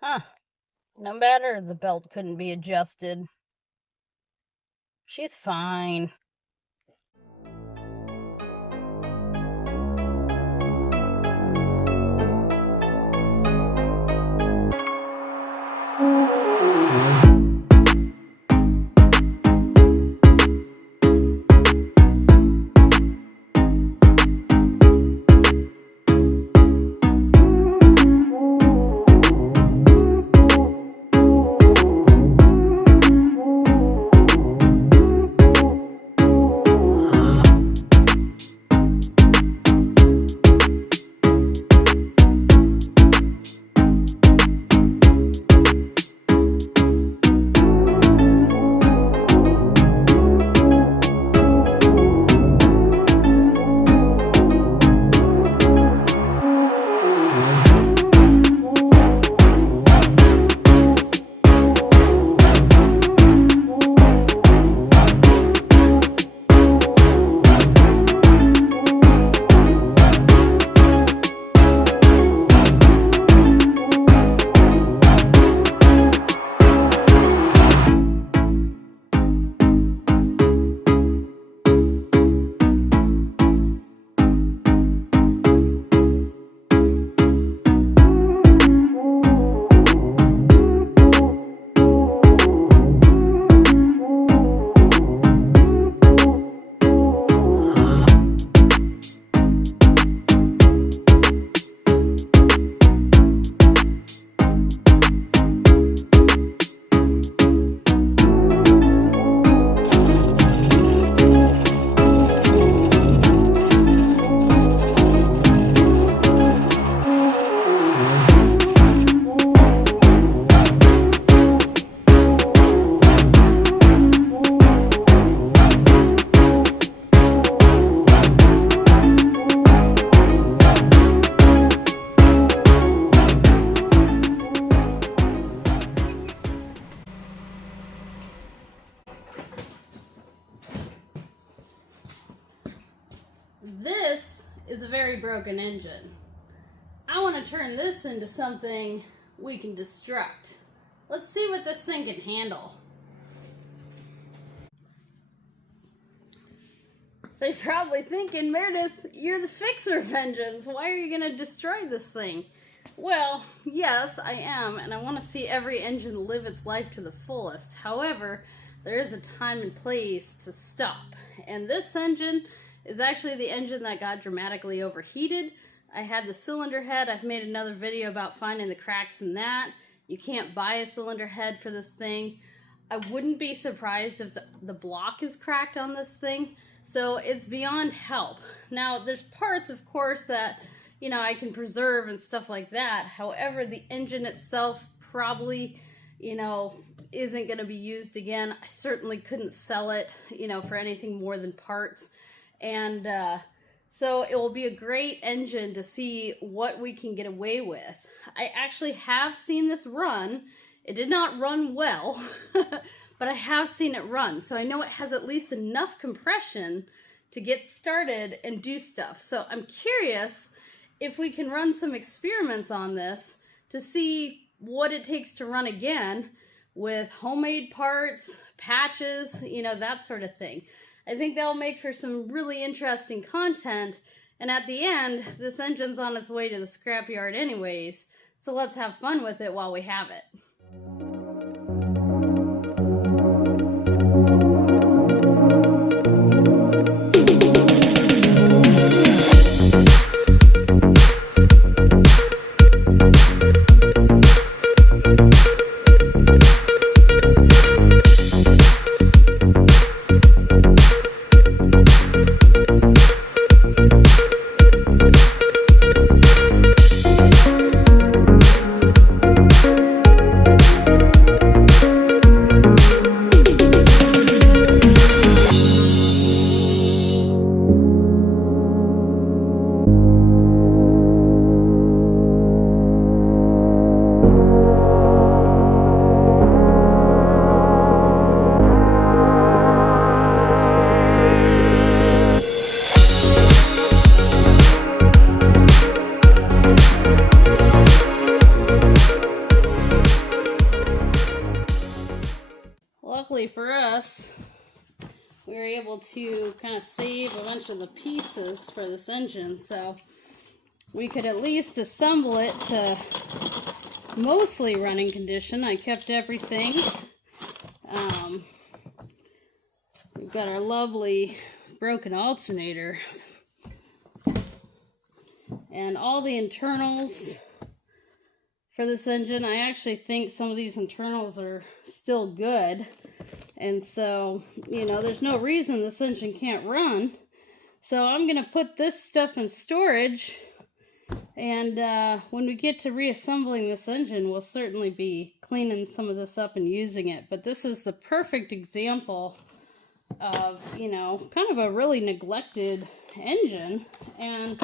Huh. No matter the belt couldn't be adjusted. She's fine. This is a very broken engine. I want to turn this into something we can destruct. Let's see what this thing can handle. So you're probably thinking, Meredith, you're the fixer of engines. Why are you going to destroy this thing? Well, yes, I am, and I want to see every engine live its life to the fullest. However, there is a time and place to stop. And this engine is actually the engine that got dramatically overheated. I had the cylinder head. I've made another video about finding the cracks in that. You can't buy a cylinder head for this thing. I wouldn't be surprised if the block is cracked on this thing. So it's beyond help. Now, there's parts, of course, that, you know, I can preserve and stuff like that. However, the engine itself probably, you know, isn't going to be used again. I certainly couldn't sell it, you know, for anything more than parts. And so it will be a great engine to see what we can get away with. I actually have seen this run. It did not run well, but I have seen it run. So I know it has at least enough compression to get started and do stuff. So I'm curious if we can run some experiments on this to see what it takes to run again with homemade parts, patches, you know, that sort of thing. I think that'll make for some really interesting content. And at the end, this engine's on its way to the scrapyard anyways. So let's have fun with it while we have it. luckily for us, we were able to kind of save a bunch of the pieces for this engine, so we could at least assemble it to mostly running condition. I kept everything. We've got our lovely broken alternator and all the internals for this engine. I actually think some of these internals are still good, and so, you know, there's no reason this engine can't run. So I'm gonna put this stuff in storage, and when we get to reassembling this engine, we'll certainly be cleaning some of this up and using it. But this is the perfect example of, you know, kind of a really neglected engine, and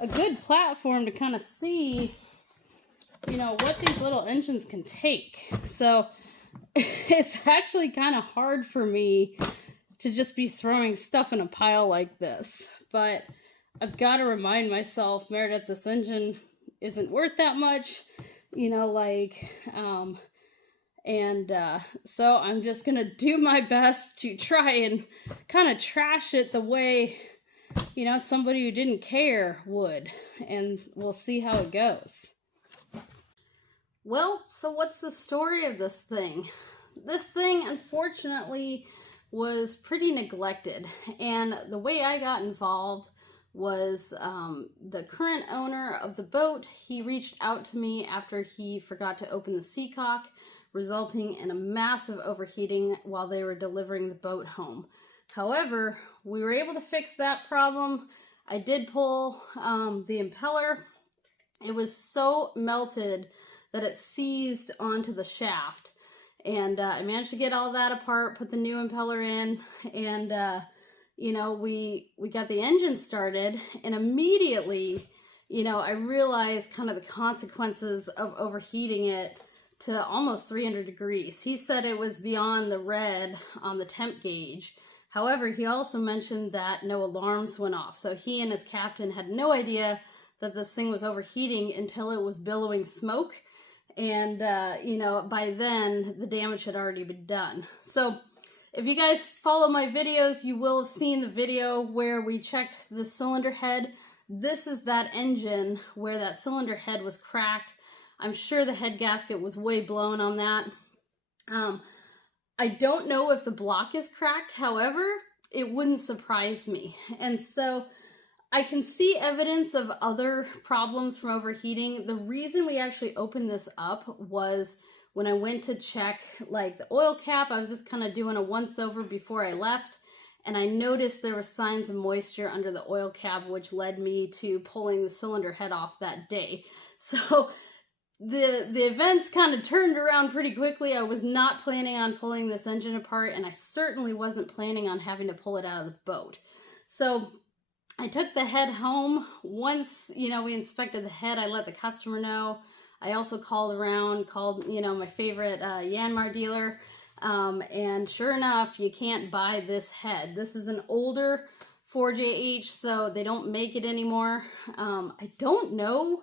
a good platform to kind of see, you know, what these little engines can take. So it's actually kind of hard for me to just be throwing stuff in a pile like this, but I've got to remind myself, Meredith, this engine isn't worth that much, you know, like, so I'm just gonna do my best to try and kind of trash it the way, you know, somebody who didn't care would, and we'll see how it goes. Well, so what's the story of this thing? This thing, unfortunately, was pretty neglected, and the way I got involved was the current owner of the boat. He reached out to me after he forgot to open the seacock, resulting in a massive overheating while they were delivering the boat home. However, we were able to fix that problem. I did pull the impeller. It was so melted that it seized onto the shaft, and I managed to get all that apart, put the new impeller in, and you know, we got the engine started, and immediately, you know, I realized kind of the consequences of overheating it to almost 300 degrees. He said it was beyond the red on the temp gauge. However, he also mentioned that no alarms went off. So he and his captain had no idea that this thing was overheating until it was billowing smoke. And, you know, by then the damage had already been done. So if you guys follow my videos, you will have seen the video where we checked the cylinder head. This is that engine where that cylinder head was cracked. I'm sure the head gasket was way blown on that. I don't know if the block is cracked. However, it wouldn't surprise me. And so I can see evidence of other problems from overheating. The reason we actually opened this up was when I went to check like the oil cap. I was just kind of doing a once over before I left, and I noticed there were signs of moisture under the oil cap, which led me to pulling the cylinder head off that day. So the events kind of turned around pretty quickly. I was not planning on pulling this engine apart, and I certainly wasn't planning on having to pull it out of the boat. So I took the head home. Once, you know, we inspected the head, I let the customer know. I also called around, you know, my favorite Yanmar dealer, and sure enough, you can't buy this head. This is an older 4JH, so they don't make it anymore. I don't know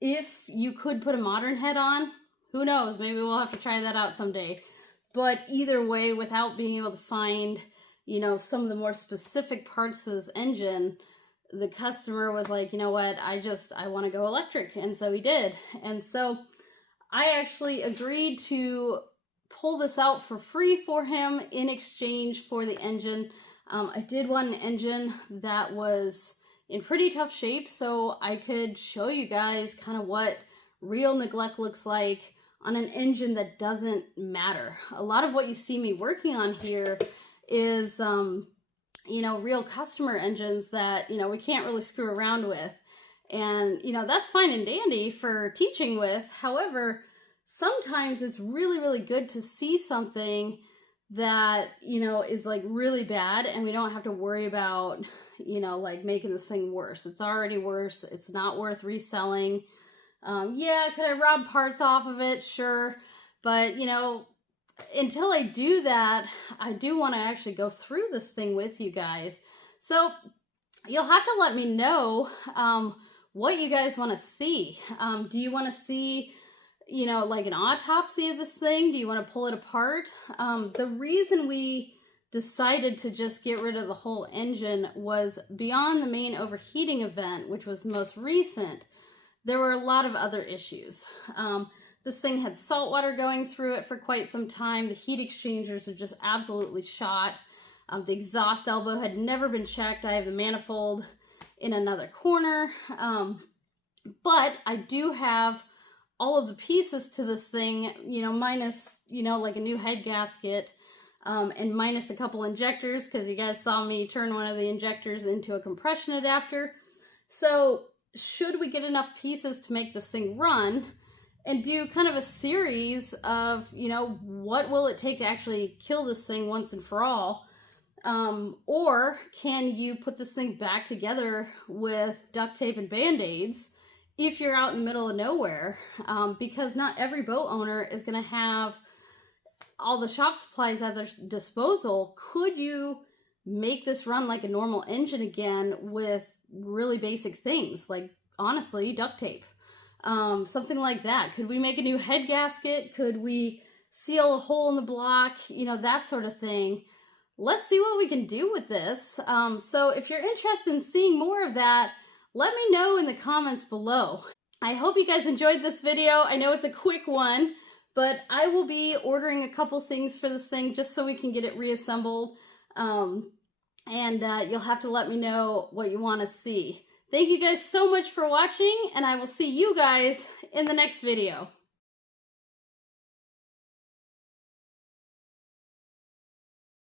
if you could put a modern head on. Who knows? Maybe we'll have to try that out someday. But either way, without being able to find, you know, some of the more specific parts of this engine, the customer was like, you know what, I want to go electric. And so he did. And so I actually agreed to pull this out for free for him in exchange for the engine. I did want an engine that was in pretty tough shape, so I could show you guys kind of what real neglect looks like on an engine that doesn't matter. A lot of what you see me working on here is, you know, real customer engines that, you know, we can't really screw around with. And, you know, that's fine and dandy for teaching with. However, sometimes it's really, really good to see something that, you know, is like really bad, and we don't have to worry about, you know, like making this thing worse. It's already worse. It's not worth reselling. Yeah, could I rob parts off of it? Sure. But, you know, until I do that, I do want to actually go through this thing with you guys. So you'll have to let me know what you guys want to see. Do you want to see, you know, like an autopsy of this thing? Do you want to pull it apart? The reason we decided to just get rid of the whole engine was beyond the main overheating event, which was most recent, there were a lot of other issues. This thing had salt water going through it for quite some time. The heat exchangers are just absolutely shot. The exhaust elbow had never been checked. I have the manifold in another corner. But I do have all of the pieces to this thing, you know, minus, you know, like a new head gasket, and minus a couple injectors, because you guys saw me turn one of the injectors into a compression adapter. So should we get enough pieces to make this thing run and do kind of a series of, you know, what will it take to actually kill this thing once and for all? Or can you put this thing back together with duct tape and band-aids if you're out in the middle of nowhere? Because not every boat owner is going to have all the shop supplies at their disposal. Could you make this run like a normal engine again with really basic things, like, honestly, duct tape? Something like that. Could we make a new head gasket? Could we seal a hole in the block? You know, that sort of thing. Let's see what we can do with this. So if you're interested in seeing more of that, let me know in the comments below. I hope you guys enjoyed this video. I know it's a quick one, but I will be ordering a couple things for this thing just so we can get it reassembled. And you'll have to let me know what you want to see. Thank you guys so much for watching, and I will see you guys in the next video.